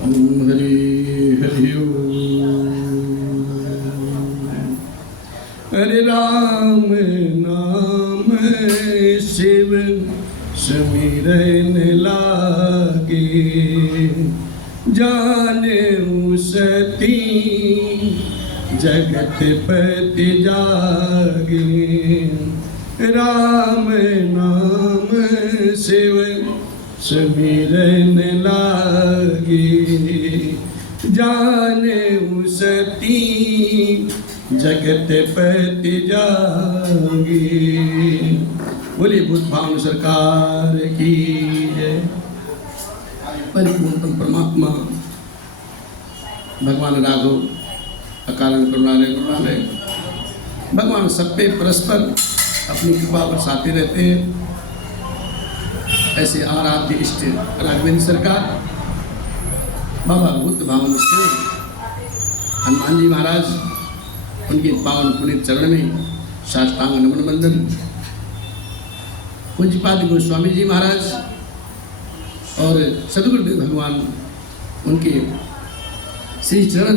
हरि हरि हरे राम नाम शिव सुमिरन लागे, जाने सती जगत पति जागे। राम नाम शिव सुमिरन लागे, जाने सती जगत पति जागे। बोलिए भूत भावन सरकार की जय। परिपूर्णतम परमात्मा भगवान राघव अकारण करुणालय भगवान सब पे परस्पर अपनी कृपा बरसाते रहते हैं। ऐसे आराध्य इष्ट राघवेंद्र सरकार बाबा भूत भावन से हनुमान जी महाराज उनके पावन पुनीत चरण में साष्टांग नमन बंदन। पूज्यपाद गोस्वामी जी महाराज और सदगुरुदेव भगवान उनके श्री चरण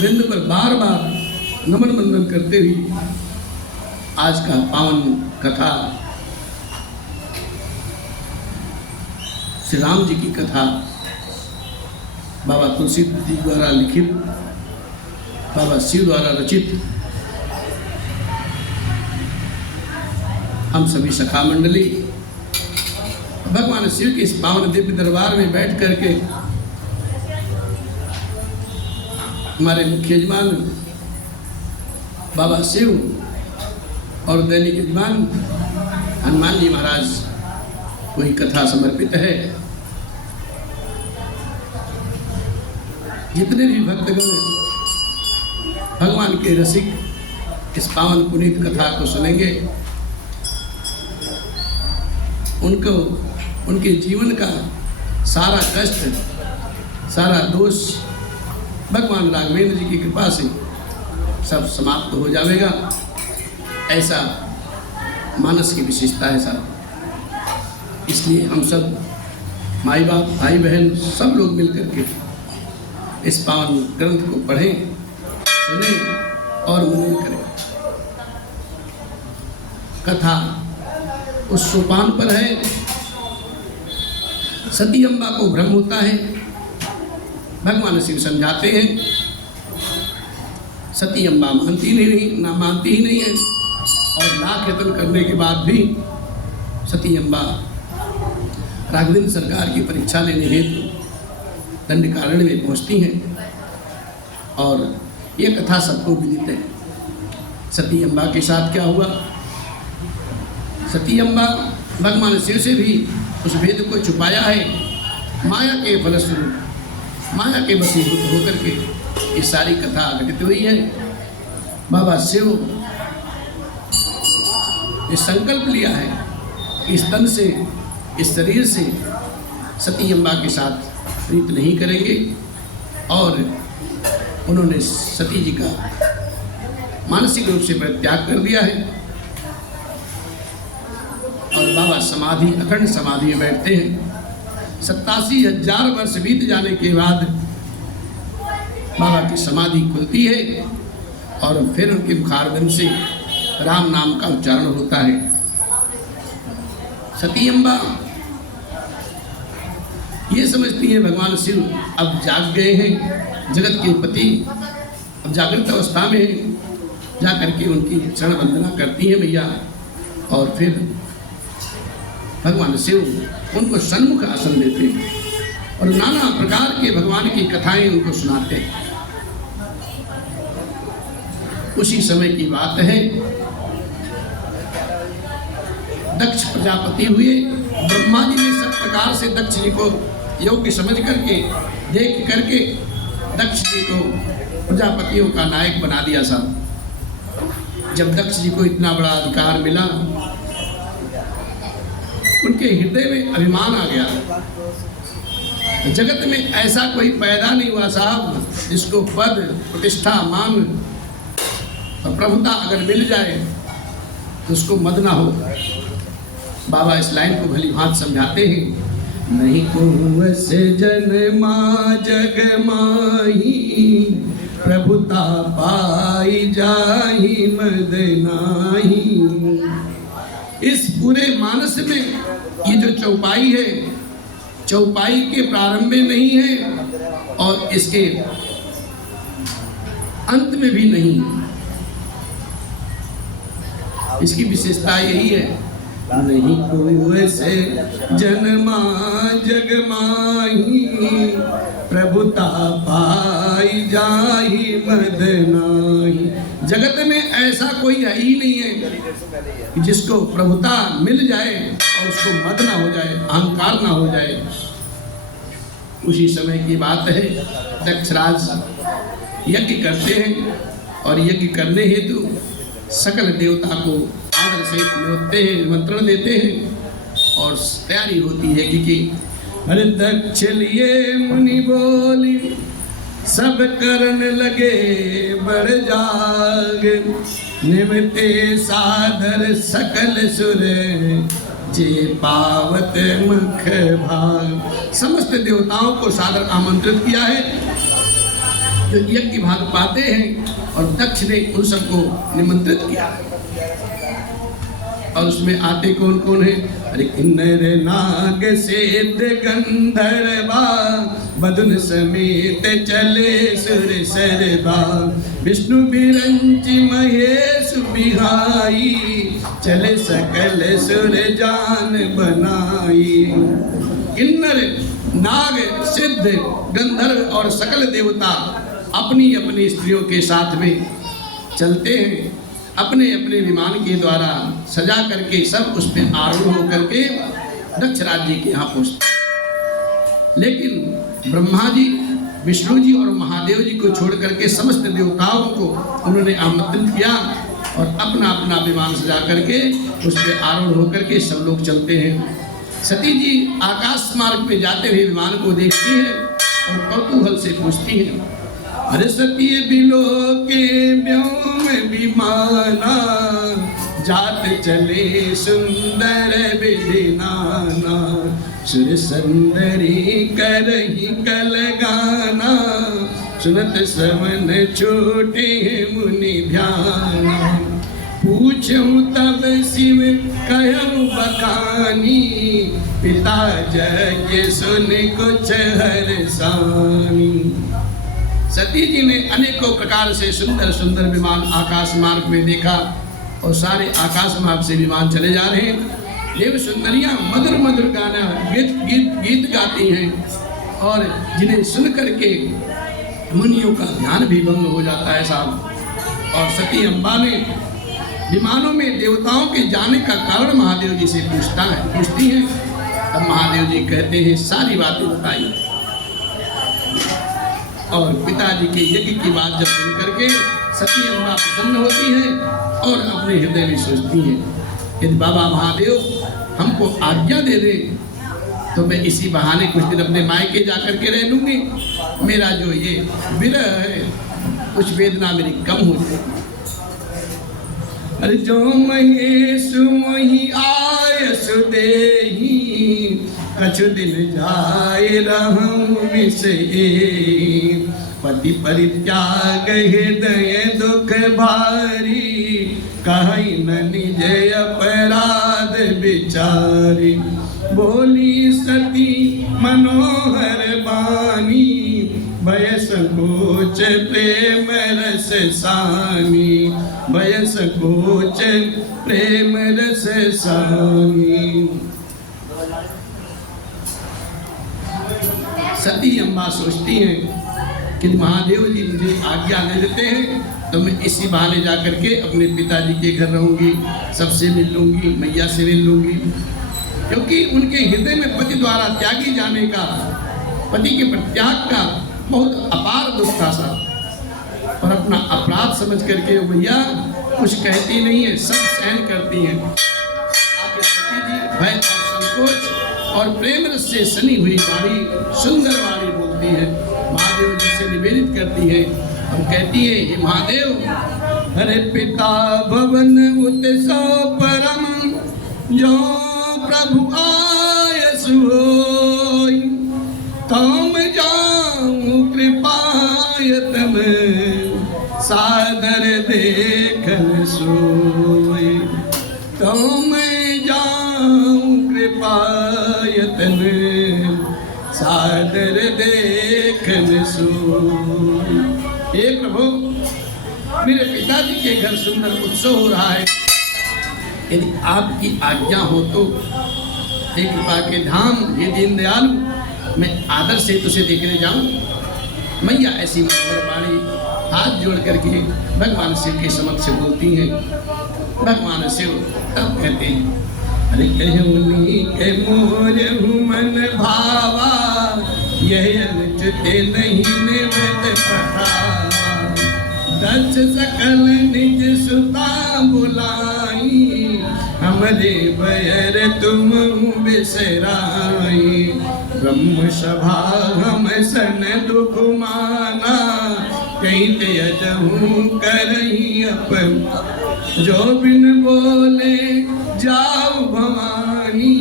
बिंद पर बार बार नमन बंदन करते हुए आज का पावन कथा श्री राम जी की कथा बाबा तुलसीदास जी द्वारा लिखित, बाबा शिव द्वारा रचित, हम सभी सखा मंडली भगवान शिव के इस पावन दिव्य दरबार में बैठ करके हमारे मुख्य यजमान बाबा शिव और दैनिक यजमान हनुमान जी महाराज को ही कथा समर्पित है। जितने भी भक्तगण भगवान के रसिक इस पावन पुनीत कथा को सुनेंगे, उनको उनके जीवन का सारा कष्ट, सारा दोष भगवान राघवेंद्र जी की कृपा से सब समाप्त हो जाएगा। ऐसा मानस की विशेषता है साहब। इसलिए हम सब माई बाप भाई बहन सब लोग मिलकर के इस पावन ग्रंथ को पढ़ें, सुनें और मनन करें। कथा उस सोपान पर है, सती अम्बा को भ्रम होता है। भगवान शिव समझाते हैं, सती अम्बा मानती ही नहीं है और लाख यत्न करने के बाद भी सती अम्बा राघवेंद्र सरकार की परीक्षा लेने हेतु दंडकारण्य में पहुंचती हैं। और ये कथा सबको विदित है। सती अम्बा के साथ क्या हुआ? सती अम्बा भगवान शिव से भी उस भेद को छुपाया है। माया के फलस्वरूप, माया के वशीभूत होकर के ये सारी कथा घटित हुई है। बाबा शिव ने संकल्प लिया है कि इस तन से, इस शरीर से सती अम्बा के साथ प्रीत नहीं करेंगे और उन्होंने सती जी का मानसिक रूप से परित्याग कर दिया है। और बाबा समाधि, अखंड समाधि में बैठते हैं। 87,000 वर्ष बीत जाने के बाद बाबा की समाधि खुलती है और फिर उनके मुखारबिंद से राम नाम का उच्चारण होता है। सती अम्बा ये समझती है भगवान शिव अब जाग गए हैं, जगत के पति अब जागृत अवस्था में हैं। जा करके उनकी चरण वंदना करती है मैया और फिर भगवान शिव उनको सन्मुख आसन देते हैं और नाना प्रकार के भगवान की कथाएं उनको सुनाते हैं। उसी समय की बात है, दक्ष प्रजापति हुए। ब्रह्मा जी ने सब प्रकार से दक्ष जी को योग्य समझ करके, देख करके दक्ष जी को प्रजापतियों का नायक बना दिया साहब। जब दक्ष जी को इतना बड़ा अधिकार मिला, उनके हृदय में अभिमान आ गया। जगत में ऐसा कोई पैदा नहीं हुआ साहब जिसको पद, प्रतिष्ठा, मान और प्रभुता अगर मिल जाए तो उसको मद ना हो। बाबा इस लाइन को भली भांति समझाते हैं नहीं कुंवस जन्मा जग माही, प्रभुता पाई जाही मद नाही। इस पूरे मानस में ये जो चौपाई है, चौपाई के प्रारंभ में नहीं है और इसके अंत में भी नहीं। इसकी विशेषता यही है, नहीं कुंवस जन्मा जग माही, प्रभुता पाई जाही मद नाही। जगत में ऐसा कोई है ही नहीं है जिसको प्रभुता मिल जाए और उसको मद ना हो जाए, अहंकार ना हो जाए। उसी समय की बात है, दक्षराज यज्ञ करते हैं और यज्ञ करने हेतु सकल देवता को आदर से न्योते हैं, निमंत्रण देते हैं और तैयारी होती है कि अरे दक्ष लिए मुनि बोली, सब करन लगे बड़ जाग, निमते सादर सकल सुर, जे पावत मुख भाग। समस्त देवताओं को सादर आमंत्रित किया है जो यज्ञ भाग पाते हैं, और दक्ष ने उन सबको निमंत्रित किया। और उसमें आते कौन कौन है? अरे किन्नर नाग सिद्ध गंधर्वा, बदन समेत चले सुर सरबा, विष्णु बिरंची महेश बिहाई, चले सकल सुर जान बनाई। किन्नर नाग सिद्ध गंधर्व और सकल देवता अपनी अपनी स्त्रियों के साथ में चलते हैं, अपने अपने विमान के द्वारा सजा करके सब उस पर आरूढ़ होकर के दक्षराज जी के यहाँ पहुँचते। लेकिन ब्रह्मा जी, विष्णु जी और महादेव जी को छोड़ करके समस्त देवताओं को उन्होंने आमंत्रित किया और अपना अपना विमान सजा करके उस पर आरूढ़ होकर के सब लोग चलते हैं। सती जी आकाश मार्ग में जाते हुए विमान को देखती हैं और कौतूहल से पूछती हैं, अरे सती बिलो के व्योम विमाना, जात चले सुंदर विधिनाना, सुर सुंदरी करही कल गाना, सुनत समन छोटे मुनि ध्याना। पूछूं तब शिव कहूं बखानी, पिता यज्ञ सुन कुछ हरसानी। सती जी ने अनेकों प्रकार से सुंदर सुंदर विमान आकाश मार्ग में देखा और सारे आकाश मार्ग से विमान चले जा रहे हैं। देव सुंदरियां मधुर मधुर गाना गीत गाती हैं और जिन्हें सुन करके मुनियों का ध्यान भी भंग हो जाता है साहब। और सती अम्बा ने विमानों में देवताओं के जाने का कारण महादेव जी से पूछती हैं। तब महादेव जी कहते हैं, सारी बातें बताई और पिताजी के यज्ञ की बात जब सुन करके सती अम्बा प्रसन्न होती है और अपने हृदय में सोचती हैं, यदि बाबा महादेव हमको आज्ञा दे दे तो मैं इसी बहाने कुछ दिन अपने मायके जाकर के रह लूंगी। मेरा जो ये विरह है, कुछ वेदना मेरी कम हो जाएगी। अरे जो महेश मोहि आयस देही, कछु दिन जाए रहूं मिसे, पति परित्याग हृदय दुख भारी, कहीं न निज अपराध विचारी। बोली सती मनोहर बानी, बयस कोच प्रेम रस सानी, बयस कोच प्रेम रस सानी। सती अम्बा सोचती हैं कि महादेव जी मुझे आज्ञा नहीं देते हैं तो मैं इसी बहाने जा करके अपने पिताजी के घर रहूंगी, सबसे मिल लूंगी, मैया से मिल लूंगी। क्योंकि उनके हृदय में पति द्वारा त्यागी जाने का, पति के प्रत्याग का बहुत अपार दुख था साहब। और अपना अपराध समझ करके वो भैया कुछ कहती नहीं है, सब सहन करती हैं। आपके सती जी भय और संकोच और प्रेम रस से सनी हुई वाणी, सुंदर वाणी बोलती है, महादेव जी से निवेदित करती है और कहती है, हे महादेव, अरे पिता भवन उत्सव परम, जो प्रभु आयस हो, तुम जाऊं कृपायतन सादर देखन सोई। तुम जाऊं कृपायतन सादर देखन सोई। हे प्रभु, मेरे पिताजी के घर सुंदर उत्सव हो रहा है, यदि आपकी आज्ञा हो तो हे कृपा के धाम, हे दीन दयालु, मैं आदर से तुझे देखने जाऊं। मैया ऐसी मनोहर वाणी हाथ जोड़ करके भगवान शिव के समक्ष बोलती हैं। भगवान शिव तब कहते हैं, अरे कहूनी के मोर मन भावा, यह अनुचित नहीं निवत पठावा। दस सकल निज सुता बुलाई, हमरे बैर तुम बिसराई। ब्रह्म सभा हम सन दुख माना, कहीं त्यजहूँ करही अपन। जो बिन बोले जाओ भवानी,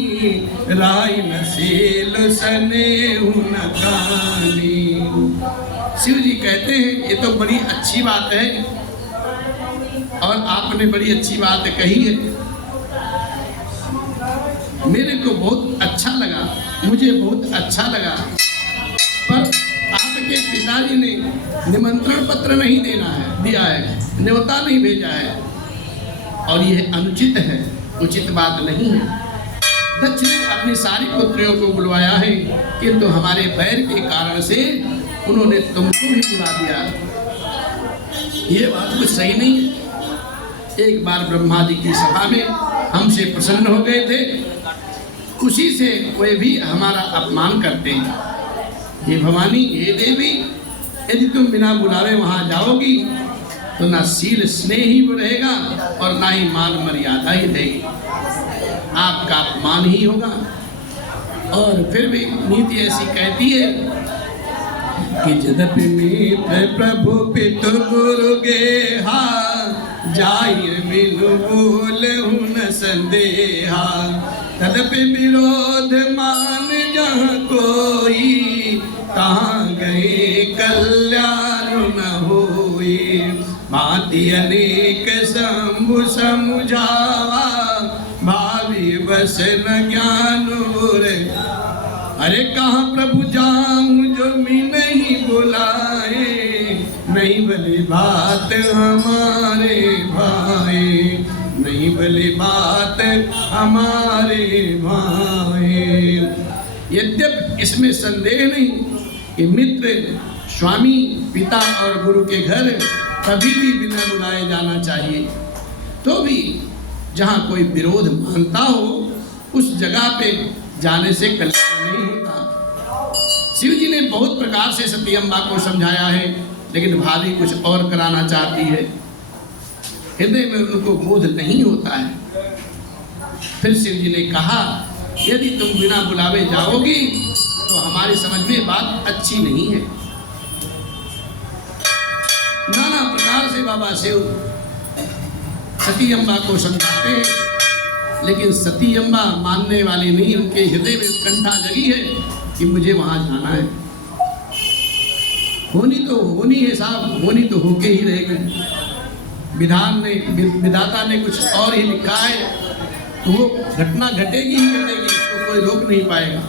राय नसील सनेहु न कानी। शिव जी कहते हैं, ये तो बड़ी अच्छी बात है और आपने बड़ी अच्छी बात कही है। मेरे को बहुत अच्छा लगा, मुझे बहुत अच्छा लगा, पर आपके पिताजी ने निमंत्रण पत्र नहीं दिया है, न्योता नहीं भेजा है और यह अनुचित है, उचित बात नहीं है। दक्ष ने अपनी सारी पुत्रियों को बुलवाया है, किंतु हमारे बैर के कारण से उन्होंने तुमको भी बुला दिया। ये बात कुछ सही नहीं है। एक बार ब्रह्मा जी की सभा में हमसे प्रसन्न हो गए थे, उसी से वे भी हमारा अपमान करते हैं। हे भवानी, हे देवी, यदि तुम बिना बुलावे वहां जाओगी तो ना शील स्नेह ही रहेगा और ना ही मान मर्यादा ही रहेगी, आपका अपमान ही होगा। और फिर भी नीति ऐसी कहती है कि यद्यपि मित्र प्रभु पितु गुरु गेहा, जाय बिनु बोलहु न संदेहा। तदपि विरोध मान जहाँ कोई, तहाँ गए कल्याण न होई। भांति अनेक शंभु समुझावा, भावी बस न ज्ञान बुरे। अरे कहाँ प्रभु जाऊं जो मी नहीं बुलाए, नहीं भली बात हमारे भाई, नहीं भली बात हमारे भाई। यद्यप इसमें संदेह नहीं कि मित्र, स्वामी, पिता और गुरु के घर कभी भी बिना बुलाए जाना चाहिए, तो भी जहाँ कोई विरोध मानता हो उस जगह पे जाने से कल्याण नहीं होता। शिव जी ने बहुत प्रकार से सती अम्बा को समझाया है, लेकिन भाभी कुछ और कराना चाहती है, हृदय में उनको बोध नहीं होता है। फिर शिव जी ने कहा, यदि तुम बिना बुलावे जाओगी तो हमारी समझ में बात अच्छी नहीं है। नाना प्रकार से बाबा शिव सती अम्बा को समझाते हैं, लेकिन सती अम्बा मानने वाली नहीं। उनके हृदय में उत्कंठा जगी है कि मुझे वहां जाना है। होनी तो होनी है साहब, होनी तो होके ही रहेगी। विधाता ने कुछ और ही लिखा है तो वो घटना घटेगी ही घटेगी, इसको कोई रोक नहीं पाएगा।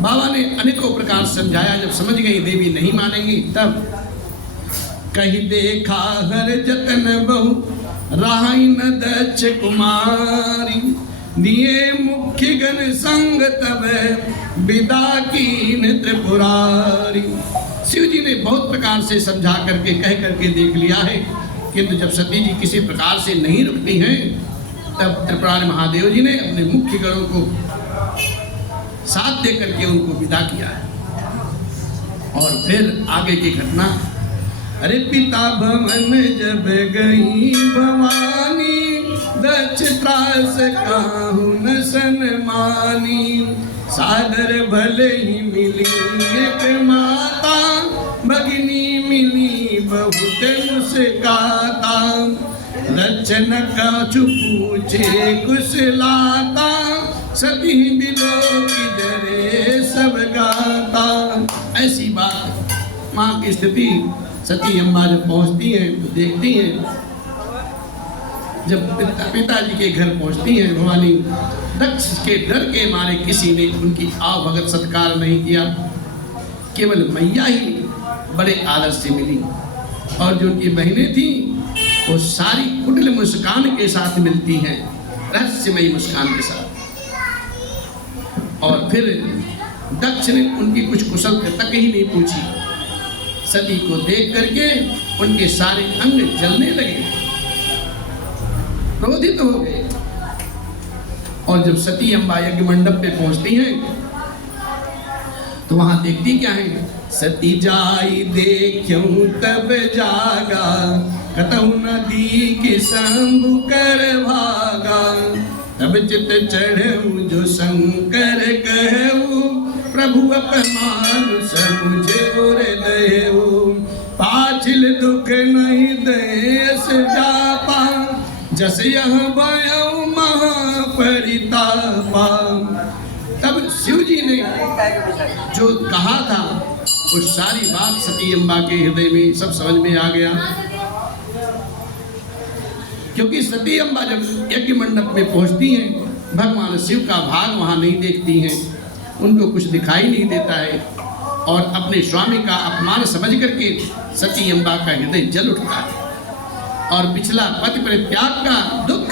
बाबा ने अनेकों प्रकार समझाया, जब समझ गई देवी नहीं मानेंगी, तब कही देखा हर जतन बहु, राही न दक्ष कुमारी। दिए मुख्य गण संग तब, विदा कीन त्रिपुरारी। शिव जी ने बहुत प्रकार से समझा करके कह करके देख लिया है, किंतु जब सती जी किसी प्रकार से नहीं रुकती हैं, तब त्रिपुरारी महादेव जी ने अपने मुख्य गणों को साथ दे करके उनको विदा किया है। और फिर आगे की घटना, अरे पिता भवन जब गई भवानी, दक्ष त्रास काहू न सन्मानी। सादर भले ही मिली एक माता, भगिनी मिली बहुत मुस्काता। रचन का पूछे कुशलाता, सती बिलो की जरे वहाँ की स्थिति सती अम्बा जब पहुँचती हैं तो देखती हैं, जब पिताजी के घर पहुँचती हैं भवानी, दक्ष के डर के मारे किसी ने उनकी आवभगत सत्कार नहीं किया, केवल मैया ही बड़े आदर से मिली। और जो उनकी बहनें थीं वो सारी कुटिल मुस्कान के साथ मिलती हैं, रहस्यमयी मुस्कान के साथ। और फिर दक्ष ने उनकी कुछ कुशल तक ही नहीं पूछी, सती को देख करके उनके सारे अंग जलने लगे, क्रोधित हो गए। और जब सती अम्बा यज्ञ मंडप पे पहुंचती हैं तो वहां देखती क्या है, सती जाई देखूं तब जागा, कतहु नदी के शंभु कर भागा, तब चित चढ़ऊ जो शंकर कहऊ, प्रभु अपमान समुझे और दयऊ, पाछिल दुख नहीं देश जापा, जस यह भयऊ महापरितापा। तब शिव जी ने जो कहा था वो सारी बात सती अम्बा के हृदय में सब समझ में आ गया। क्योंकि सती अम्बा जब यज्ञ मंडप में पहुंचती हैं, भगवान शिव का भाग वहां नहीं देखती हैं, उनको कुछ दिखाई नहीं देता है, और अपने स्वामी का अपमान समझ करके सती अम्बा का हृदय जल उठता है। और पिछला पति परित्याग का दुख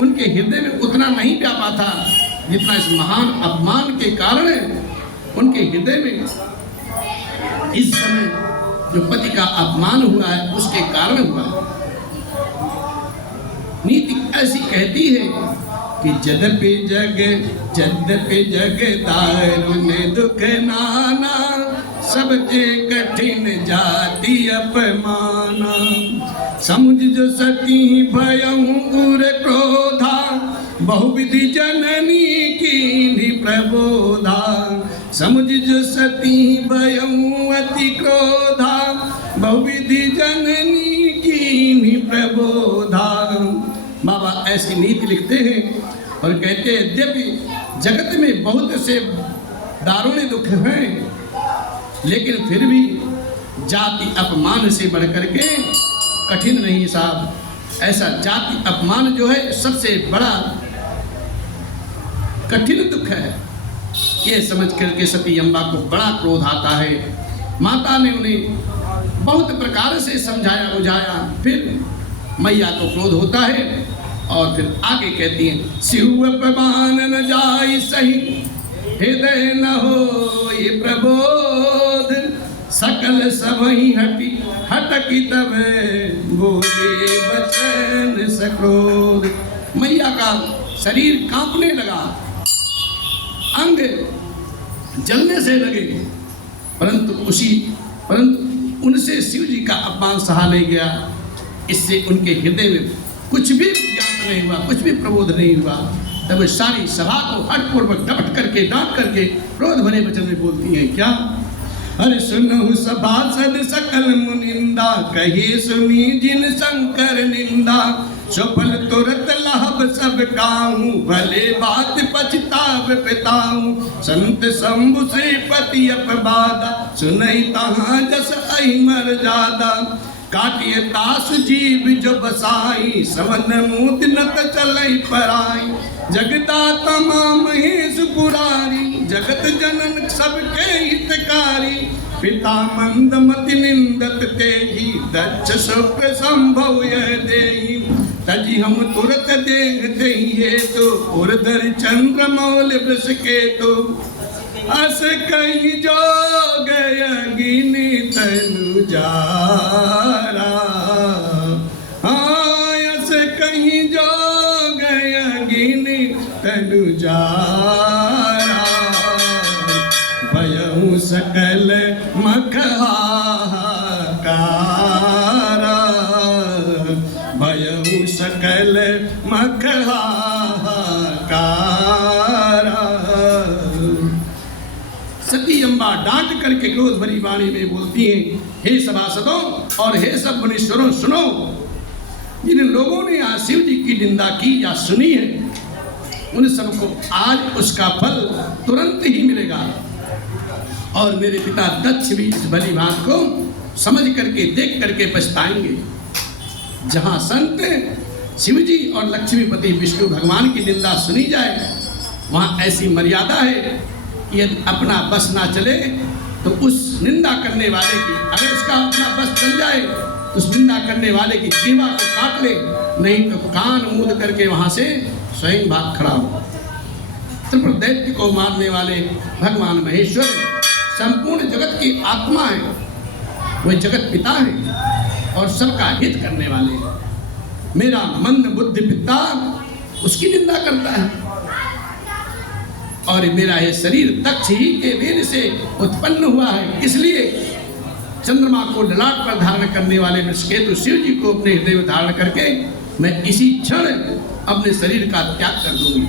उनके हृदय में उतना नहीं व्यापा था जितना इस महान अपमान के कारण उनके हृदय में इस समय जो पति का अपमान हुआ है उसके कारण हुआ है। नीति ऐसी कहती है कि यद्यपि जग दारुण दुख नाना, सबके कठिन जाति अपमाना, समुझ जो सती भयहु उर क्रोधा, बहुविधि जननी कीन्ही प्रबोधा, समुझ जो सती भयहु अति क्रोधा, बहुविधि जननी कीन्ही प्रबोधा। बाबा ऐसी नीति लिखते हैं और कहते हैं, यद्यपि जगत में बहुत से दारुण दुख हैं, लेकिन फिर भी जाति अपमान से बढ़कर के कठिन नहीं साहब। ऐसा जाति अपमान जो है सबसे बड़ा कठिन दुख है। ये समझ करके सती अम्बा को बड़ा क्रोध आता है। माता ने उन्हें बहुत प्रकार से समझाया बुझाया, फिर मैया को क्रोध होता है और फिर आगे कहती हैं, शिव अपमान न जाई सही, हृदय न हो ये प्रबोध, सकल सब ही हटकी तब बोले बचन सक्रोध। मैया का शरीर कांपने लगा, अंग जलने से लगे, परंतु उनसे शिव जी का अपमान सहा नहीं गया। इससे उनके हृदय में कुछ भी ज्ञात नहीं हुआ, कुछ भी प्रबोध नहीं हुआ। तब सारी सभा को हठपूर्वक डपट करके डांट करके क्रोध भरे वचन में बोलती हैं, क्या? अरे सुनहु सभासद सकल मुनिंदा, कही सुनी जिन शंकर निंदा, सफल तुरत लाभ सब काहू, भले बात पछताव पिताऊ, संत शंभु श्रीपति अपबादा, सुनई तहाँ जस अहि मर जादा, काटिए तास जीव जो बसाई, समन मूत नत चलई पराई, जगदाता मां महेश पुरारी, जगत जनन सबके हितकारी, पिता मंदमति निंदत तेहि, दक्ष शुक्र संभव यह देहि, तजी हम तुरत देखते ये तो, उर्धर चंद्र मौल वृष के तो, अस कहीं जोग यगिनी तनु जारा, हाँ अस कहीं जोग यगिनी तनु जारा, भयहु सकल मखहाकारा, भयहु सकल मखहाकारा। सती अम्बा डांट करके क्रोध भरी वाणी में बोलती हैं, हे सभासदों और हे सब मुनीश्वरों सुनो, जिन लोगों ने आज शिव जी की निंदा की या सुनी है, उन सबको आज उसका फल तुरंत ही मिलेगा। और मेरे पिता दक्ष भी इस भली बात को समझ करके देख करके पछताएंगे। जहाँ संत शिव जी और लक्ष्मीपति विष्णु भगवान की निंदा सुनी जाए, वहाँ ऐसी मर्यादा है कि यदि अपना बस ना चले तो उस निंदा करने वाले की, अगर उसका अपना बस चल जाए तो उस निंदा करने वाले की जीवा को काट ले, नहीं तो कान मूंद करके वहाँ से स्वयं भाग खड़ा हो। त्रिपुर दैत्य को मारने वाले भगवान महेश्वर संपूर्ण जगत की आत्मा है, वह जगत पिता है और सबका हित करने वाले हैं। मेरा मंद बुद्धि पिता उसकी निंदा करता है, और मेरा यह शरीर तक्ष ही के वेद से उत्पन्न हुआ है, इसलिए चंद्रमा को ललाट पर धारण करने वाले वृषकेतु शिव जी को अपने हृदय में धारण करके मैं इसी क्षण अपने शरीर का त्याग कर दूंगी।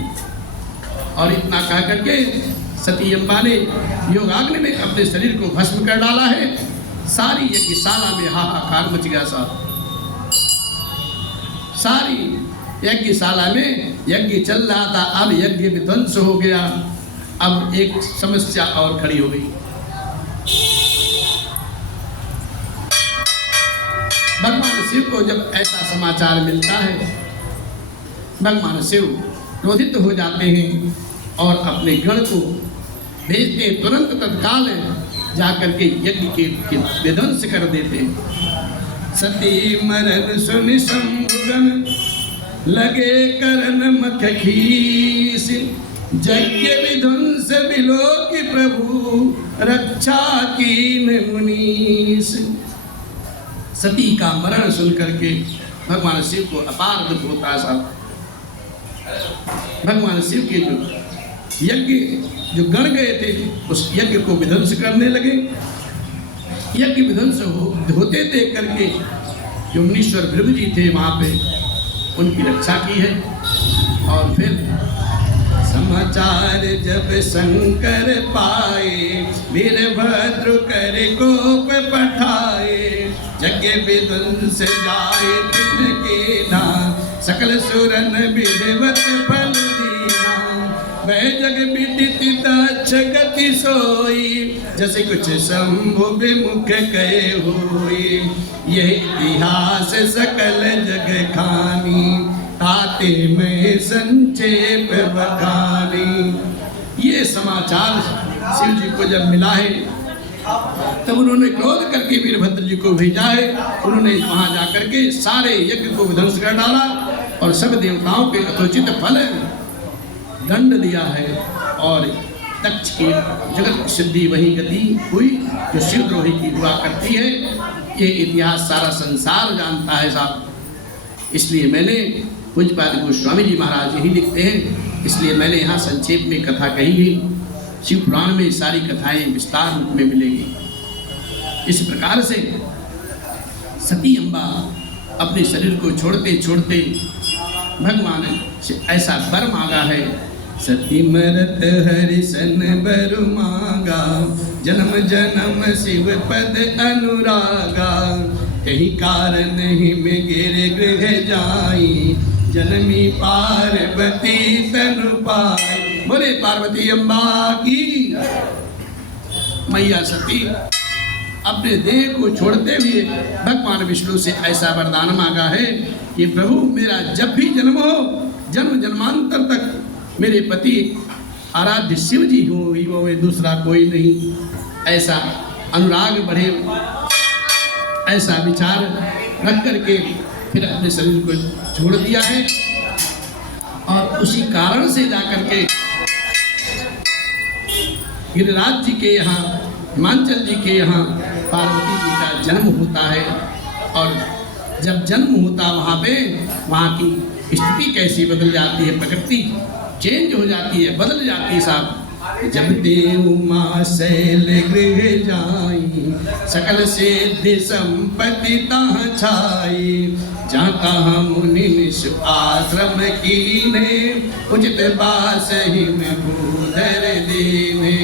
और इतना कह करके सती अम्बा ने योगाग्नि में अपने शरीर को भस्म कर डाला है। सारी यज्ञशाला में हाहाकार मच गया साहब। सारी यज्ञशाला में यज्ञ चल रहा था, अब यज्ञ विध्वंस हो गया। अब एक समस्या और खड़ी हो गई। भगवान शिव को जब ऐसा समाचार मिलता है, भगवान शिव क्रोधित हो जाते हैं और अपने गण को भेजते हैं, तुरंत तत्काल जाकर के यज्ञ के विध्वंस कर देते हैं। सती मरण सुनि शंभुगन लगे करन मख खीस, यज्ञ विध्वंस बिलो की प्रभु रक्षा कीन मुनीस। सती का मरण सुन करके भगवान शिव को अपार दुख होता है साहब। भगवान शिव के जो यज्ञ जो गण गए थे उस यज्ञ को विध्वंस करने लगे। यज्ञ विध्वंस होते देख करके जो मुनीश्वर भृगु जी थे वहाँ पे उनकी रक्षा की है। और फिर समाचार जब शंकर पाए, वीरभद्र कर कोप पठाए, यज्ञ विध्वंस जाए तिनके नाम, सकल सुरन विधिवत फल दीना, वह जग विदित दक्ष गति सोई, जैसे कुछ शंभु विमुख कहे होई, यह इतिहास सकल जग खानी, ताते में संक्षेप बखानी। ये समाचार शिव जी को जब मिला है तब उन्होंने क्रोध करके वीरभद्र जी को भेजा है। उन्होंने वहां जाकर के सारे यज्ञ को विध्वंस कर डाला और सब देवताओं के यथोचित फल दंड दिया है। और दक्ष की जगत सिद्धि वही गति हुई जो शिवद्रोही की हुआ करती है। ये इतिहास सारा संसार जानता है साहब। इसलिए मैंने पूज्यपाद गोस्वामी जी महाराज यही लिखते हैं, इसलिए मैंने यहाँ संक्षेप में कथा कही है। शिव पुराण में सारी कथाएं विस्तार रूप में मिलेगी। इस प्रकार से सती अम्बा अपने शरीर को छोड़ते छोड़ते भगवान से ऐसा वर मांगा है, सती मरत हरिशन बर मांगा, जन्म जन्म शिव पद अनुरागा, कहीं कारण ही में गिर गृह जाई, जनमी पार्वती तनु पाई। बोले पार्वती अम्बा की। मैया सती अपने देह को छोड़ते हुए भगवान विष्णु से ऐसा वरदान मांगा है कि प्रभु मेरा जब भी जन्म हो, जन्म जन्मांतर तक मेरे पति आराध्य शिव जी हो, वो में दूसरा कोई नहीं। ऐसा अनुराग बढ़े, ऐसा विचार रख करके फिर अपने शरीर को छोड़ दिया है। और उसी कारण से जाकर के गिरिराज जी के यहाँ, हिमांचल जी के यहाँ पार्वती जी का जन्म होता है। और जब जन्म होता वहाँ की स्थिति कैसी बदल जाती है, प्रकृति चेंज हो जाती है, बदल जाती है साहब। जब देव माँ शैल गृह जाई, सकल सिद्धि संपत्ति तहाँ छाई, जहाँ तहाँ मुनि निश आश्रम कीने, उचित बास ही में भूधर दीने,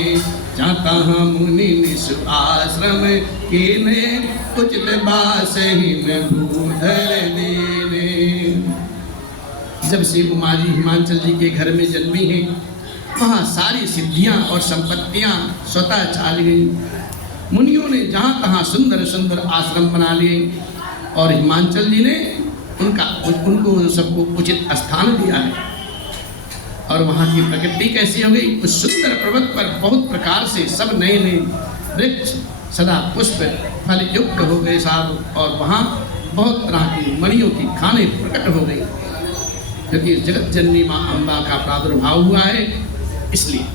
जहाँ तहाँ मुनि निश आश्रम कीने, उचित बास ही में भूधर दीने। जब शिव उमा जी हिमांचल जी के घर में जन्मी है, वहाँ सारी सिद्धियाँ और संपत्तियाँ स्वतः छा गई। मुनियों ने जहाँ तहाँ सुंदर सुंदर आश्रम बना लिए और हिमांचल जी ने उनको सबको उचित स्थान दिया है। और वहाँ की प्रकृति कैसी हो गई? उस सुंदर पर्वत पर बहुत प्रकार से सब नए नए वृक्ष सदा पुष्प फल युक्त हो गए साहब, और वहाँ बहुत तरह की मणियों की खाने प्रकट हो गई, क्योंकि जगत जननी माँ अम्बा का प्रादुर्भाव हुआ है। इसलिए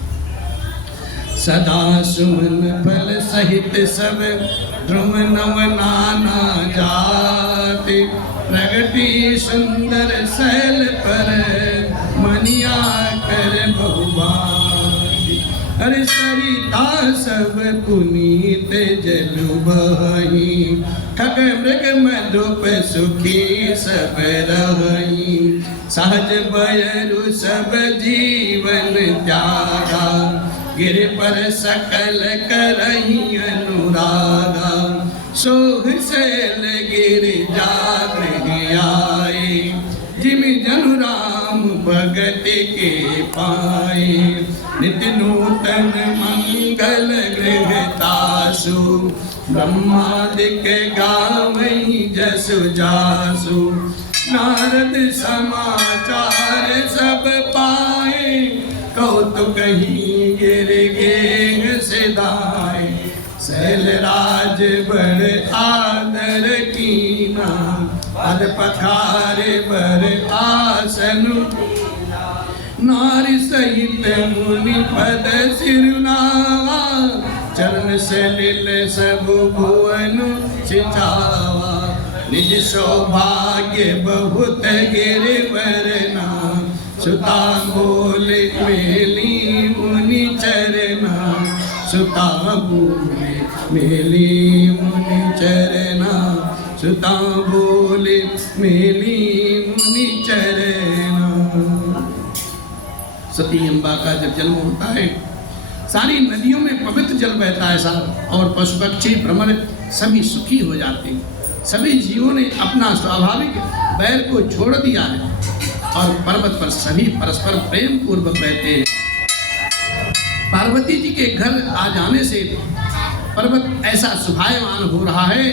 सदा सुमन फल सहित सब ध्रुव नव नाना जाते, प्रगति सुंदर शैल पर मनिया कर बहुबारी। अरे सरिता सब पुनीत जलु बही, खग मृग मधुप सुखी सब रही। सहज बयरु सब जीवन त्यागा, गिर पर सकल करही अनुरागा। सोह शैल गिर जागृह आए, जिम जनु राम भगत के पाए। नित्य नूतन मंगल गृह तासु, ब्रह्मादिक गावई जसु जासु। नारद समाचार सब पाए, कौतुक ही गिर गेह सिधाए। शैलराज बड़ आदर कीना, पद पखारे बर आसन। नारी सहित मुनि पद सिरुनावा, चरण सलिल सब भुवन सिचावा। निज सौभाग्य बहुत गिरवरना, सुता बोले मेली मुनि चरना। सुता बोले मेली मुनि चरना, सुता बोले मेली मुनि चरना। सती अम्बा का जब जन्म होता है, सारी नदियों में पवित्र जल बहता है साहब, और पशु पक्षी भ्रमर सभी सुखी हो जाते हैं। सभी जीवों ने अपना स्वाभाविक बैर को छोड़ दिया है, और पर्वत पर सभी परस्पर प्रेम पूर्वक रहते हैं। पार्वती जी के घर आ जाने से पर्वत ऐसा सुभायमान हो रहा है,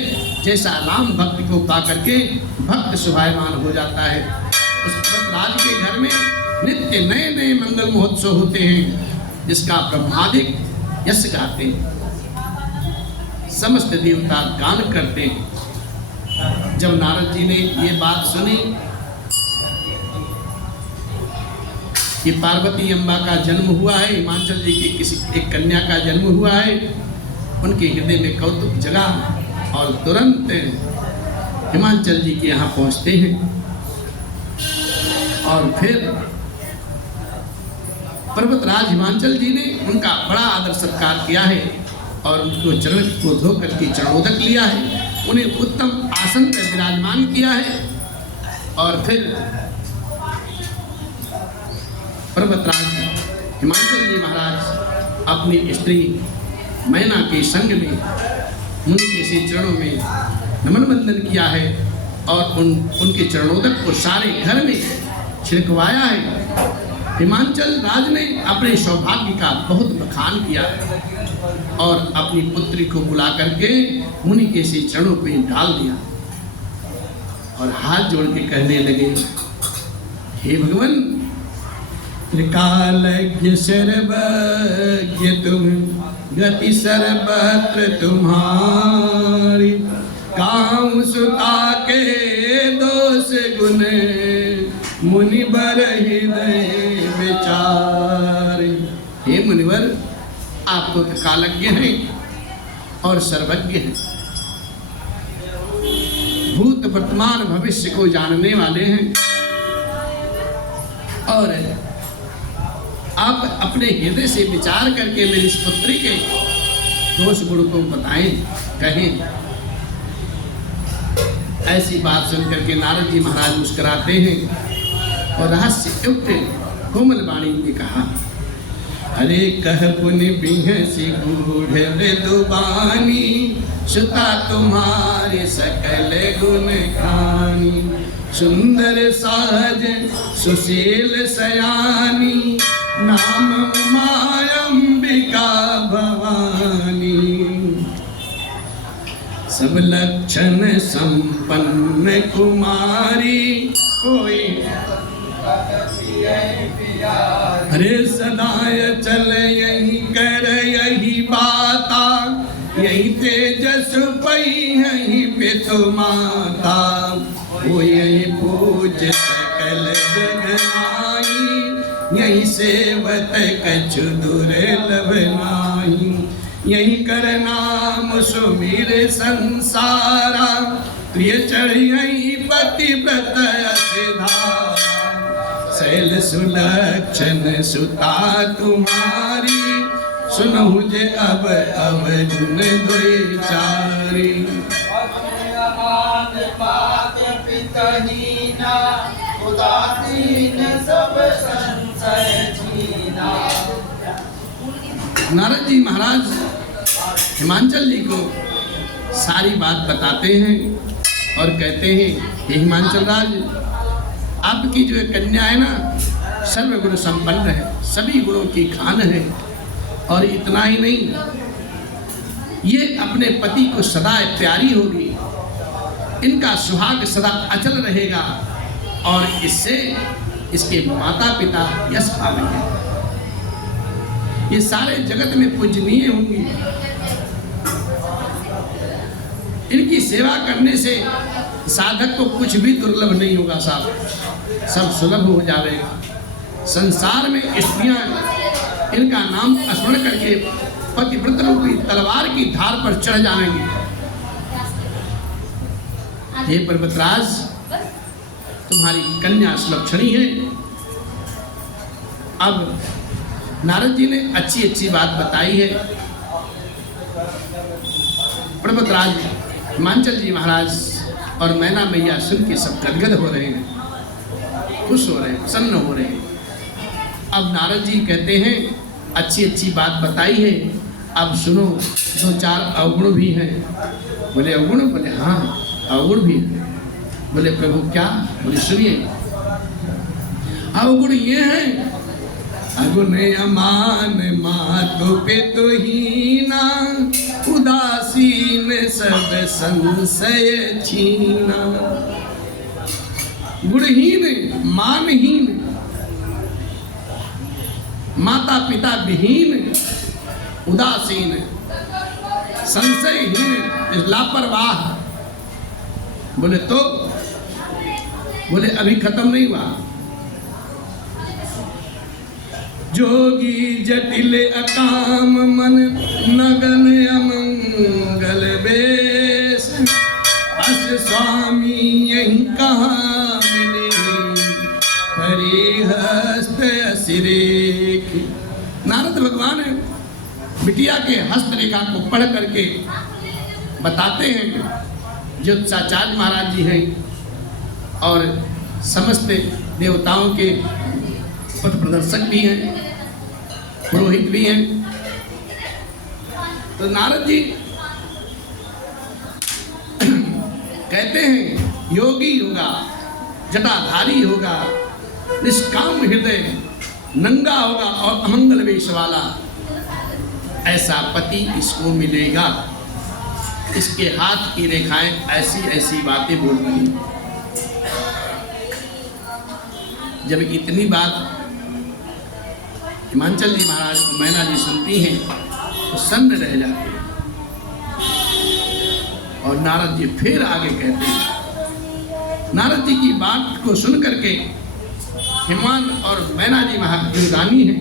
जैसा राम भक्त को पा करके भक्त सुभायमान हो जाता है। उस पर्वत राज के घर में नित्य नए नए मंगल महोत्सव होते हैं, जिसका ब्रह्मादिक यश गाते हैं, समस्त देवता गान करते हैं। जब नारद जी ने ये बात सुनी कि पार्वती अम्बा का जन्म हुआ है, हिमांचल जी की किसी एक कन्या का जन्म हुआ है, उनके हृदय में कौतुक जगा और तुरंत हिमांचल जी के यहाँ पहुँचते हैं। और फिर पर्वतराज हिमांचल जी ने उनका बड़ा आदर सत्कार किया है, और उनको चरण को धो करके चरणोदक लिया है, उन्हें उत्तम आसन पर विराजमान किया है। और फिर पर्वतराज हिमांचल जी महाराज अपनी स्त्री मैना के संग में मुनि के श्री चरणों में नमन बंदन किया है, और उनके चरणोदक को सारे घर में छिड़कवाया है। हिमांचल राज ने अपने सौभाग्य का बहुत बखान किया, और अपनी पुत्री को बुला करके मुनि के श्री चरणों पे डाल दिया, और हाथ जोड़ के कहने लगे, हे भगवान, त्रिकालज्ञ सर्वज्ञ तुम, गति सर्वत्र तुम्हारी। काहू सुता के दोष गुण, मुनि बर हृदय विचार। हे मुनिवर, आप तो कालज्ञ हैं और सर्वज्ञ हैं, भूत वर्तमान भविष्य को जानने वाले हैं, और आप अपने हृदय से विचार करके मेरी इस पुत्री के दोष गुण को बताएं, कहें। ऐसी बात सुनकर के नारद जी महाराज मुस्कुराते हैं और रहस्य युक्त कोमल वाणी में कहा, अरे कह पुनि बिहसी गूढ़ मृदुबानी, सुता तुम्हारे सकल गुण खानी। सुंदर सहज सुशील सयानी, नाम मायंबिका भवानी। सब लक्षण संपन्न कुमारी, कोई अरे सदाय चल यही कर यही बाता, यही तेजस पई यही पे तो माता, वो यही पूज सकल जग माई, यही सेवत कछु दुर्लभ नाहि, यही कर नाम सुमिर संसारा, प्रिय चढ़ यही पतिव्रत सिधारा, शैल सुलक्षण सुता तुम्हारी, सुनहु जे अब गुण द्वैचारी। नारद जी महाराज हिमांचल जी को सारी बात बताते हैं और कहते हैं कि हिमांचल राज, आपकी जो कन्या है ना सर्वगुण संपन्न है, सभी गुणों की खान है, और इतना ही नहीं, ये अपने पति को सदा प्यारी होगी, इनका सुहाग सदा अचल रहेगा, और इससे इसके माता पिता यश पाएंगे, ये सारे जगत में पूजनीय होंगी, इनकी सेवा करने से साधक को कुछ भी दुर्लभ नहीं होगा साहब, सब सुलभ हो जाएगा। संसार में स्त्रियां इनका नाम स्मरण करके पतिव्रत रूपी तलवार की धार पर चढ़ जाएंगे। हे पर्वतराज, तुम्हारी कन्या सुलक्षणी है। अब नारद जी ने अच्छी अच्छी बात बताई है। पर्वतराज हिमांचल जी महाराज और मैना मैया सुन के सब गदगद हो रहे हैं, खुश हो रहे हैं, प्रसन्न हो रहे हैं। अब नारद जी कहते हैं अच्छी अच्छी बात बताई है, अब सुनो, दो चार अवगुण भी हैं। बोले अवगुण? बोले हाँ अवगुण भी है। बोले प्रभु क्या? बोले सुनिए। अवगुण ये है, अगुण अमान मातु पितु हीना, उदासीन सब संशय छीना। गुणहीन, मानहीन, माता पिता विहीन, उदासीन, संशयहीन, लापरवाह। बोले तो? बोले अभी खत्म नहीं हुआ। जोगी जटिल अकाम मन, नगन अमंगल बेश, अस स्वामी यही कहाँ मिले, हस्त असिरेख। नारद भगवान बिटिया के हस्त रेखा को पढ़ करके बताते हैं, जो आचार्य महाराज जी हैं और समस्त देवताओं के पथ प्रदर्शक भी हैं, पुरोहित भी हैं। तो नारद जी कहते हैं योगी होगा, जटाधारी होगा, निष्काम हृदय, नंगा होगा और अमंगल वेश वाला, ऐसा पति इसको मिलेगा। इसके हाथ की रेखाएं ऐसी ऐसी बातें बोल रही। जब इतनी बात हिमांचल जी महाराज को मैना जी सुनती हैं तो सन्न रह जाते हैं। और नारद जी फिर आगे कहते हैं। नारद जी की बात को सुन करके हिमान और मैना जी महारानी हैं,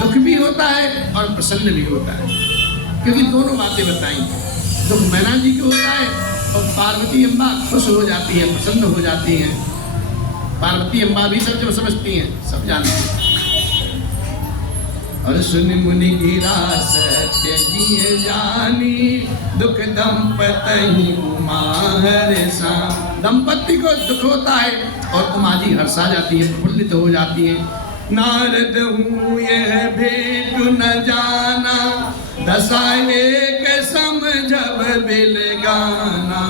दुख भी होता है और प्रसन्न भी होता है, क्योंकि दोनों बातें बताई। दुख मैना जी को होता है और पार्वती अम्बा खुश हो जाती है, प्रसन्न हो जाती हैं। पार्वती अम्बा भी सब जो समझती हैं, सब जानती हैं। और सुन मुनि गिरा सत्य जिय जानी, दुख दंपति उमा हर्षा। दंपति को दुख होता है और उमा जी हर्षा जाती है, प्रफुल्लित हो जाती है। नारद हूँ यह भेंट न जाना, दशा एक समझब बिल गाना।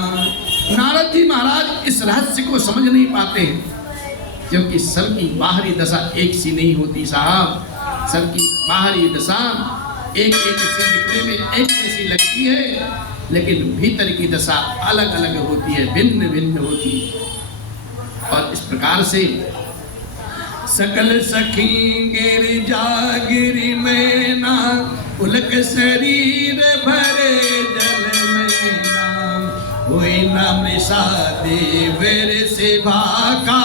नारद जी महाराज इस रहस्य को समझ नहीं पाते, क्योंकि सबकी बाहरी दशा एक सी नहीं होती साहब। सबकी बाहरी दशा एक सी दिखने में एक जैसी लगती है, लेकिन भीतर की दशा अलग अलग होती है, भिन्न भिन्न होती है। और इस प्रकार से सकल सखी गिर जागिरी मैना, पुलक शरीर भरे जल मैना, हुई न मृषा देवर से भाका,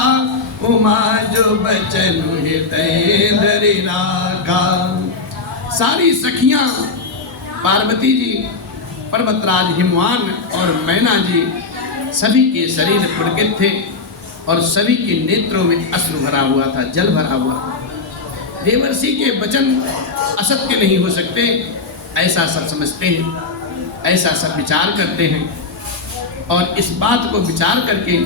उमा जो बचन हृदय धरि राखा। सारी सखियां पार्वती जी, पर्वतराज हिमवान और मैना जी सभी के शरीर पुलकित थे और सभी के नेत्रों में अश्रु भरा हुआ था, जल भरा हुआ। देवर्षि के वचन असत्य नहीं हो सकते, ऐसा सब समझते हैं, ऐसा सब विचार करते हैं। और इस बात को विचार करके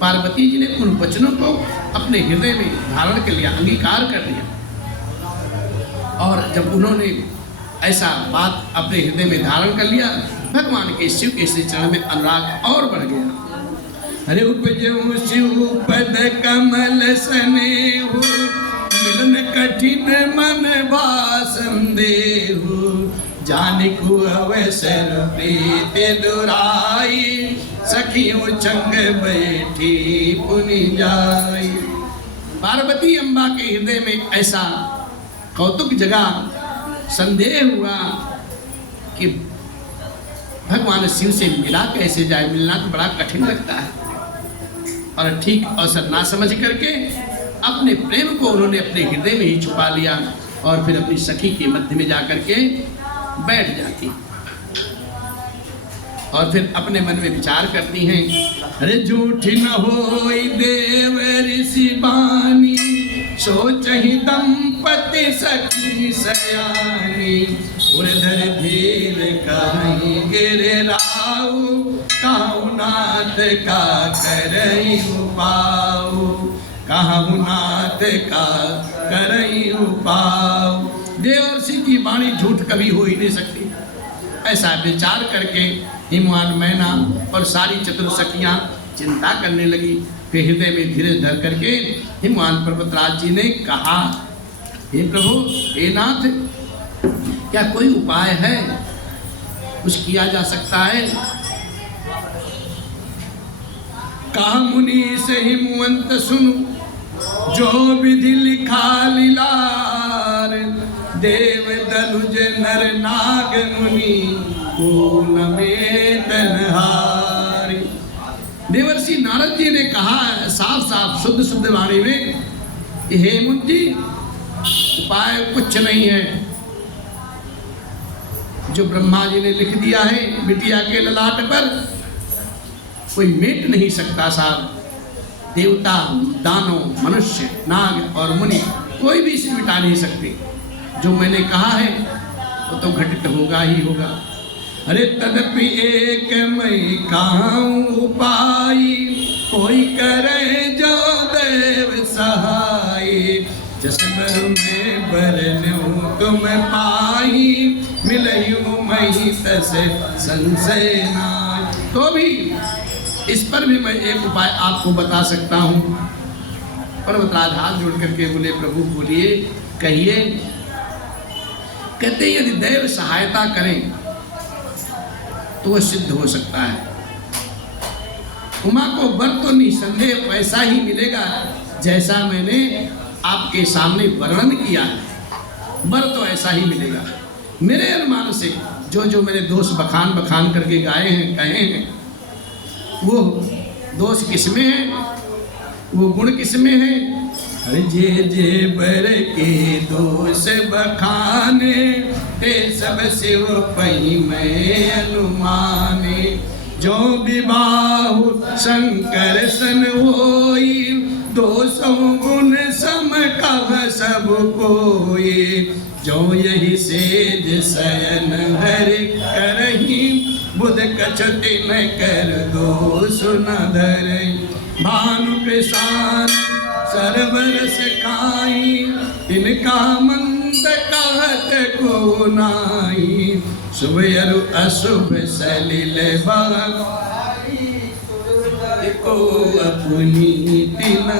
पार्वती जी ने उन वचनों को अपने हृदय में धारण कर लिया, अंगीकार कर लिया। और जब उन्होंने ऐसा बात अपने हृदय में धारण कर लिया, भगवान के शिव के श्री चरण में अनुराग और बढ़ गया। अरे उपजो शिव पद कमल स्नेहु, मिलन कठिन मन भासन देहु, जानिकु अवसर प्रीति दुराई, सखियों चंग बैठी पुनि जाई। पार्वती अम्बा के हृदय में ऐसा कौतुक जगा, संदेह हुआ कि भगवान शिव से मिला कैसे जाए, मिलना तो बड़ा कठिन लगता है। और ठीक अवसर ना समझ करके अपने प्रेम को उन्होंने अपने हृदय में ही छुपा लिया और फिर अपनी सखी के मध्य में जा करके बैठ जाती और फिर अपने मन में विचार करती हैं, अरे झूठी न होई देव ऋषि बानी, सोचहि दंपति सखी सयानी, उर्धर धीर कहीं गिर राऊ, काहु नाथ का करई उपाऊ, काहु नाथ का करई उपाऊ। देवर्षि की वाणी झूठ कभी हो ही नहीं सकती। ऐसा विचार करके हिमवान मैना और सारी चतुर सखियां चिंता करने लगी। फिर हृदय में धीरे धर करके हिमवान पर्वतराज जी ने कहा, हे प्रभु, हे नाथ, क्या कोई उपाय है, कुछ किया जा सकता है? कहा मुनि से हिमवंत सुनु, जो विधि लिखा लीलार, देव दनुज नर नाग मुनि, पून में तनहारी। देवर्षि नारद जी ने कहा साफ साफ शुद्ध शुद्ध वाणी में, हे मुनि जी, उपाय कुछ नहीं है। जो ब्रह्मा जी ने लिख दिया है बिटिया के ललाट पर, कोई मिट नहीं सकता साहब। देवता, दानव, मनुष्य, नाग और मुनि कोई भी इसे मिटा नहीं सकते। जो मैंने कहा है वो तो घटित होगा ही होगा। अरे तदपि एक मई कहूँ उपाय, कोई करे जो देव सहाय, जस बर में बरन्यू तुम पाई, मिलयू मई तस संशय नाय। तो भी इस पर भी मैं एक उपाय आपको बता सकता हूँ। पर्वतराज हाथ जोड़ करके बोले, प्रभु बोलिए, कहिए। कहते यदि देव सहायता करें तो वह सिद्ध हो सकता है। उमा को वर तो निसंदेह वैसा ही मिलेगा जैसा मैंने आपके सामने वर्णन किया है, वर तो ऐसा ही मिलेगा। मेरे अनुमान से जो जो मैंने दोष बखान बखान करके गाए हैं, कहे हैं, वो दोष किसमें है, वो गुण किसमें है? अरे जे जे बर के दोष बखाने, ते सब शिव पही मैं अनुमाने। जो विबाहु शंकर सन होई, दोषों गुण सम कह सब कोई। जो यही सेज शयन हरि करही, बुध कछति न कर दोष न धरई। भानु कृषान सरबरस खाई, तिनका मंद कहत को नाई। शुभ अरु अशुभ सलिल को अपनी तिन।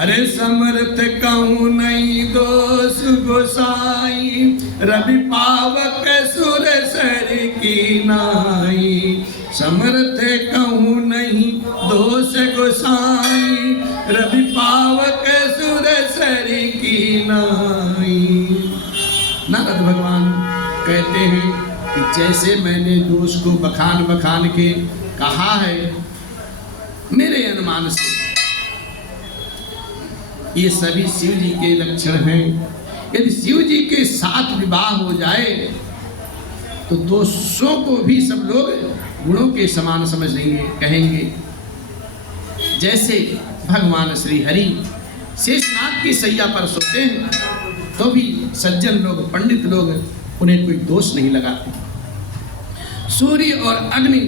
अरे समर्थ कहूँ नहीं दोष गोसाई, रवि पावक सुर सर की नाई, समर्थ कहूँ नहीं दोष गोसाई, रवि पावक सुर सर की नाई। नारद भगवान कहते हैं कि जैसे मैंने दोष को बखान बखान के कहा है, मेरे अनुमान से ये सभी शिव जी के लक्षण हैं। यदि शिव जी के साथ विवाह हो जाए तो दोषों को भी सब लोग गुणों के समान समझ लेंगे, कहेंगे। जैसे भगवान श्री हरि शेषनाग की सैया पर सोते हैं तो भी सज्जन लोग, पंडित लोग उन्हें कोई दोष नहीं लगाते। सूर्य और अग्नि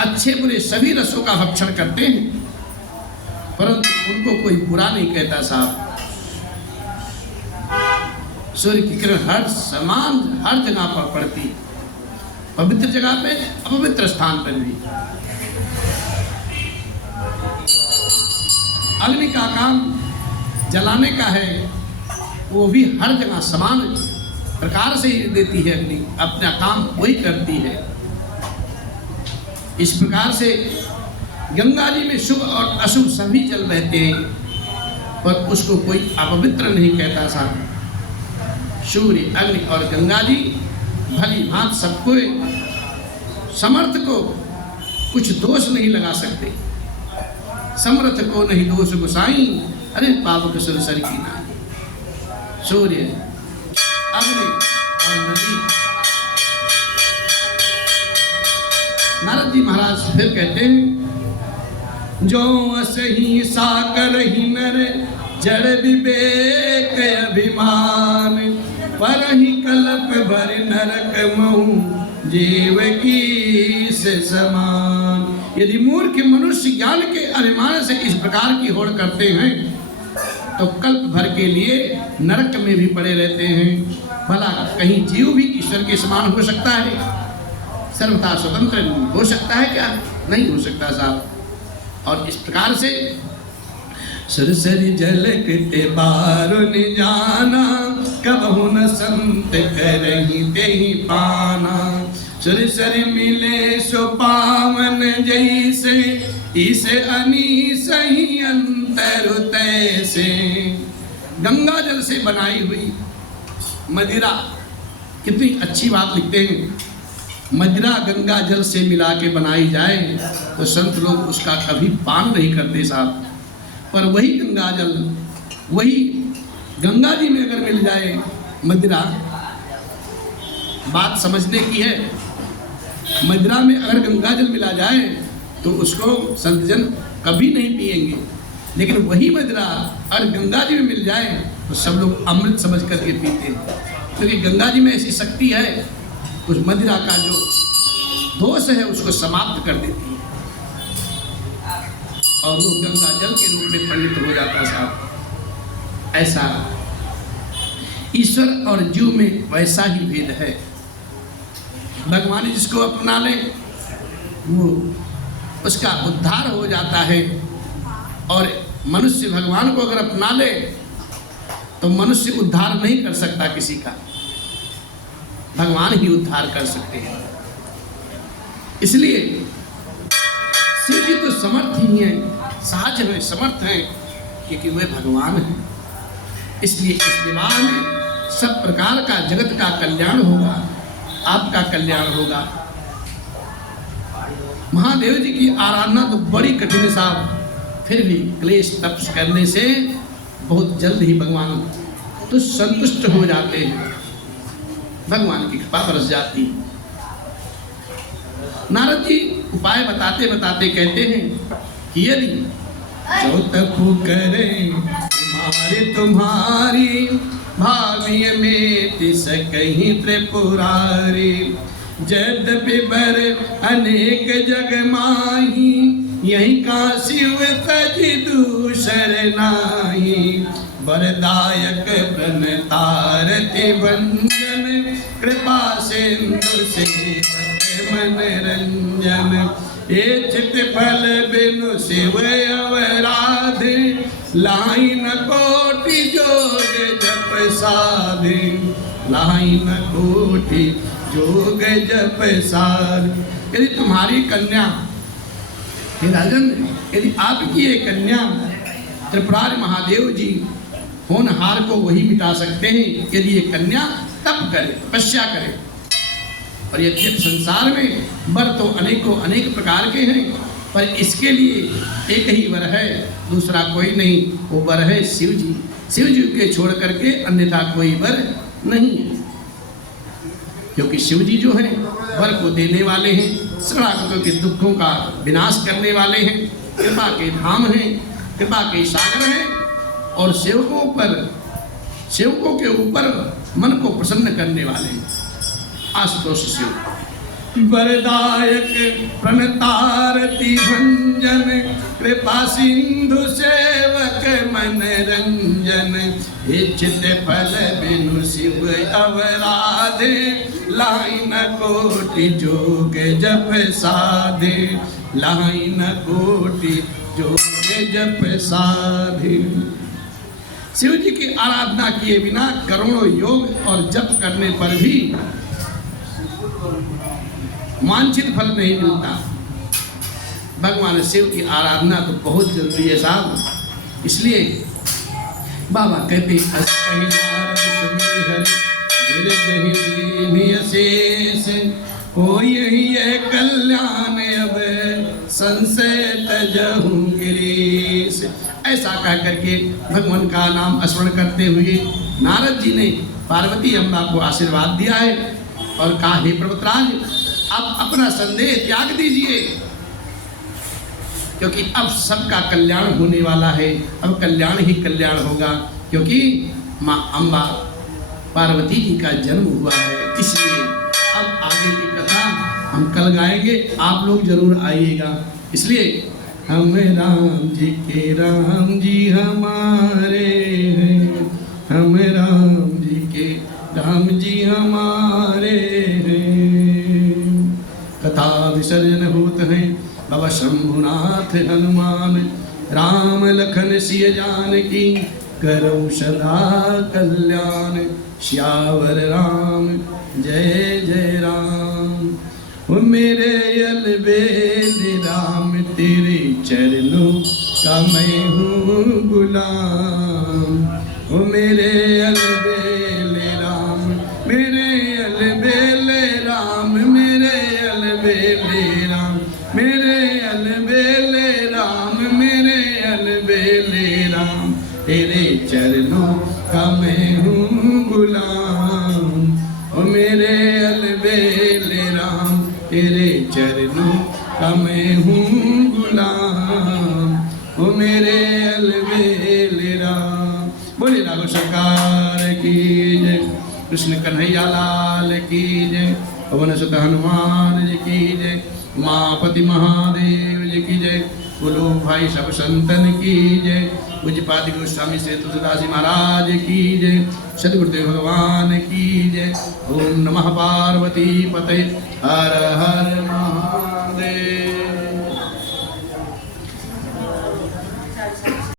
अच्छे बुरे सभी रसों का भक्षण करते हैं, परंतु उनको कोई बुरा नहीं कहता साहब। सूर्य की किरण हर समान हर जगह पर पड़ती, पवित्र जगह पे, अपवित्र स्थान पर भी। अग्नि का काम जलाने का है, वो भी हर जगह समान प्रकार से देती है। अग्नि अपना काम वही करती है। इस प्रकार से गंगा जी में शुभ और अशुभ सभी जल बहते हैं, पर उसको कोई अपवित्र नहीं कहता साहब। सूर्य, अग्नि और गंगा जी भली भांत सबको, समर्थ को कुछ दोष नहीं लगा सकते, समर्थ को नहीं दोष गोसाई, अरे पावक सुर सर की नाई। सूर्य, अग्नि और नदी। नारद जी महाराज फिर कहते हैं, जो असही साकर ही नर जड़ विवेक अभिमान, पर ही कल्प भर नरक महु जीव की से समान। यदि मूर्ख मनुष्य ज्ञान के अभिमान से इस प्रकार की होड़ करते हैं तो कल्प भर के लिए नरक में भी पड़े रहते हैं। भला कहीं जीव भी ईश्वर के समान हो सकता है? सर्वथा स्वतंत्र हो सकता है क्या? नहीं हो सकता साहब। और इस प्रकार से सरसरी जल कृते बारो न जाना, कबहु न संत करहि तेहि पाना। सरसरी मिले सो पावन जैसे, इसे अनीस ही अंतर तैसे। गंगा जल से बनाई हुई मदिरा, कितनी अच्छी बात लिखते हैं। मदिरा गंगा जल से मिला के बनाई जाए तो संत लोग उसका कभी पान नहीं करते साहब। पर वही गंगा जल, वही गंगा जी में अगर मिल जाए मदिरा, बात समझने की है। मदिरा में अगर गंगा जल मिला जाए तो उसको संतजन कभी नहीं पिएंगे, लेकिन वही मदिरा अगर गंगा जी में मिल जाए तो सब लोग अमृत समझ करके पीते हैं, क्योंकि गंगा जी में ऐसी शक्ति है, उस मदिरा का जो दोष है उसको समाप्त कर देती है और वो गंगा जल के रूप में परिणित हो जाता साहब। ऐसा ईश्वर और जीव में वैसा ही भेद है। भगवान जिसको अपना ले वो उसका उद्धार हो जाता है, और मनुष्य भगवान को अगर अपना ले तो मनुष्य उद्धार नहीं कर सकता किसी का, भगवान ही उद्धार कर सकते हैं। इसलिए शिव जी तो समर्थ ही हैं, सहज में समर्थ हैं, क्योंकि वे भगवान हैं। इसलिए इस विवाह में सब प्रकार का जगत का कल्याण होगा, आपका कल्याण होगा। महादेव जी की आराधना तो बड़ी कठिन साहब, फिर भी क्लेश तपस करने से बहुत जल्द ही भगवान तो संतुष्ट हो जाते हैं, भगवान की कृपा बरस जाती है। नारद जी उपाय बताते बताते कहते हैं कि यदि जो तपु करे तुम्हारी, भावी में तिस कहीं त्रिपुरारी। यद्यपि बर अनेक जग माही, यही का शिव तज दूसर नाही। वरदायक बन तारति भंजन, कृपा सिंधु सेवक मन रंजन। ये चित फल बिनु शिव अवराधे, लाइन कोटि जोग जप साधे। लाई न कोटि जोग जप सार। यदि तुम्हारी कन्या, हे राजन, यदि आपकी ये कन्या त्रिपुरारि महादेव जी होनहार को वही मिटा सकते हैं यदि ये कन्या तप करे, तपस्या करे। और यद्यपि संसार में वर तो अनेक प्रकार के हैं, पर इसके लिए एक ही वर है, दूसरा कोई नहीं। वो वर है शिव जी। शिव जी के छोड़ करके अन्यथा कोई वर नहीं है, क्योंकि शिव जी जो हैं वर को देने वाले हैं, शरणागतों के दुखों का विनाश करने वाले हैं, कृपा के धाम हैं, कृपा के सागर हैं, और सेवकों के ऊपर मन को प्रसन्न करने वाले हैं। आशुतोष शिव वरदायक प्रणतारति भंजन, कृपा सिंधु सेवक मन रंजन, इच्छित फल बिनु शिव अवराधे, लाई न कोटि जोग जप साधे, लाई न कोटि जोग जप साधे। शिव जी की आराधना किए बिना करोड़ों योग और जप करने पर भी वांछित फल नहीं मिलता। भगवान शिव की आराधना तो बहुत जरूरी है साहब। इसलिए बाबा कहते यही है कल्याण अब संशय तजहु गिरीश। ऐसा कह करके भगवान का नाम स्मरण करते हुए नारद जी ने पार्वती अम्बा को आशीर्वाद दिया है और कहा, हे पर्वतराज, आप अपना संदेह त्याग दीजिए, क्योंकि अब सबका कल्याण होने वाला है। अब कल्याण ही कल्याण होगा, क्योंकि माँ अम्बा पार्वती जी का जन्म हुआ है। इसलिए अब आगे की कथा हम कल गाएंगे, आप लोग जरूर आइएगा। इसलिए हम राम जी हमारे हैं, हम राम जी हमारे हैं। कथा विसर्जन होत है बाबा शंभुनाथ हनुमान, राम लखन सिय जानकी, करौ सदा कल्याण, श्यावर राम जय जय राम। ओ मेरे अलबेल राम, तेरे चरणों का मैं हूँ गुलाम। ओ मेरे अलबेल राम, मेरे अलबेल राम, मेरे अलबेल राम, मेरे अलबेल राम, मेरे अलबेल राम, तेरे चरणों का मैं हूँ गुलाम। ओ मेरे अलबेल राम, तेरे चरणों का मैं हूँ गुलाम। ओ मेरे अलबेल राम। बोले राघव सरकार की जय, कृष्ण कन्हैया लाल की जय, पवन सुत हनुमान जी की जय, उमापति महादेव जी की जय, बोलो भाई सब संतन की जय, पूज्यपाद गोस्वामी से तुलसीदास जी महाराज की जय, सद्गुरुदेव भगवान की जय। ओम नमः पार्वती पते, हर हर